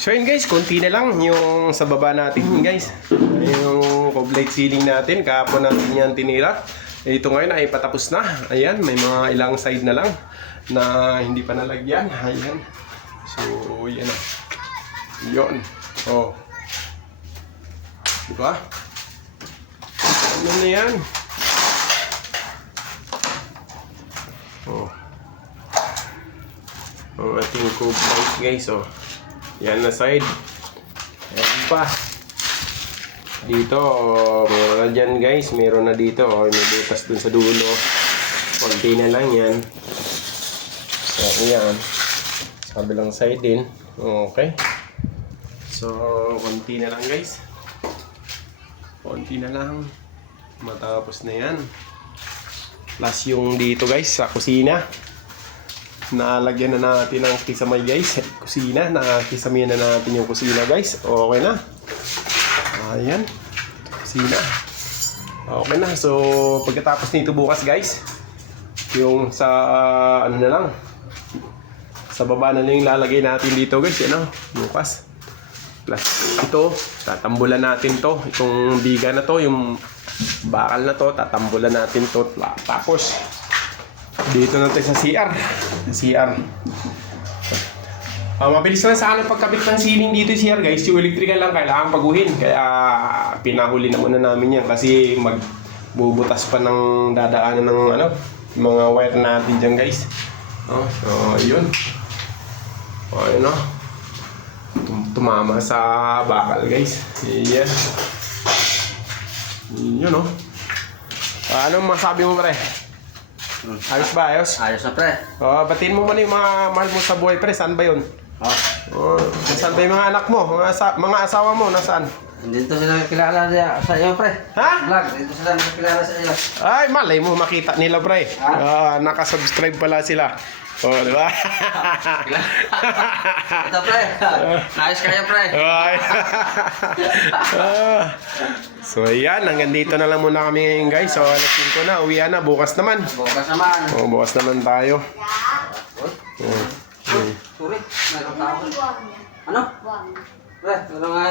So yun guys, konti na lang yung sa baba natin guys. Yung cob-light ceiling natin, kahapon natin yan tinira. Ito ngayon ay patapos na. Ayan, may mga ilang side na lang na hindi pa nalagyan. Ayan. So, yan o. Yun. Oh. Diba? Ano na yan? Oh. Ang ating cob-light guys. Oh. Yan na side. Ayan pa. Dito, meron na dyan guys. Meron na dito. May butas dun sa dulo. Konti na lang yan. So, ayan. Sa kabilang side din. Okay. So, konti na lang guys. Konti na lang. Matapos na yan. Plus yung dito guys, sa kusina. Nalagyan na natin ang kisamay guys. Kusina, nakakisamayan na natin yung kusina guys. Okay na. Ayan. Kusina. Okay na. So, pagkatapos nito bukas guys, yung sa ano na lang, sa baba na lang yung lalagay natin dito guys. Yan o, bukas. Plus ito, tatambulan natin to. Itong biga na to, yung bakal na to, tatambulan natin to. Tapos, dito natin sa CR. CR. Mabilis lang sana pagkabit ng ceiling dito CR guys. Yung electrical lang kailangan paguhin. Kaya pinahuli na muna namin yan. Kasi magbubutas pa ng dadaanan ng ano, mga wire natin dyan guys. So yun. Ayun o. Tumama sa bakal guys. Yan. Yun o. Anong masabi mo pre? Ayos ba? Ayos? Ayos na pre. Batiin mo muna yung mga mahal mo sa buhay pre. Saan ba yun? Saan ba yung mga anak mo? Mga asawa mo? Nasaan? Dito sila nakilala sa iyo pre. Ha? Vlog, dito sila nakilala sa iyo. Ay, malay mo makita nila pre. Nakasubscribe pala sila. Di ba? Ito pre. Ayos kayo pre. So ayan, hanggang dito na lang muna kami ngayon guys. So alas 5 na, uwian na. Bukas naman. Bukas naman. Bukas naman tayo. Sorry. Ano? Pre, ano nga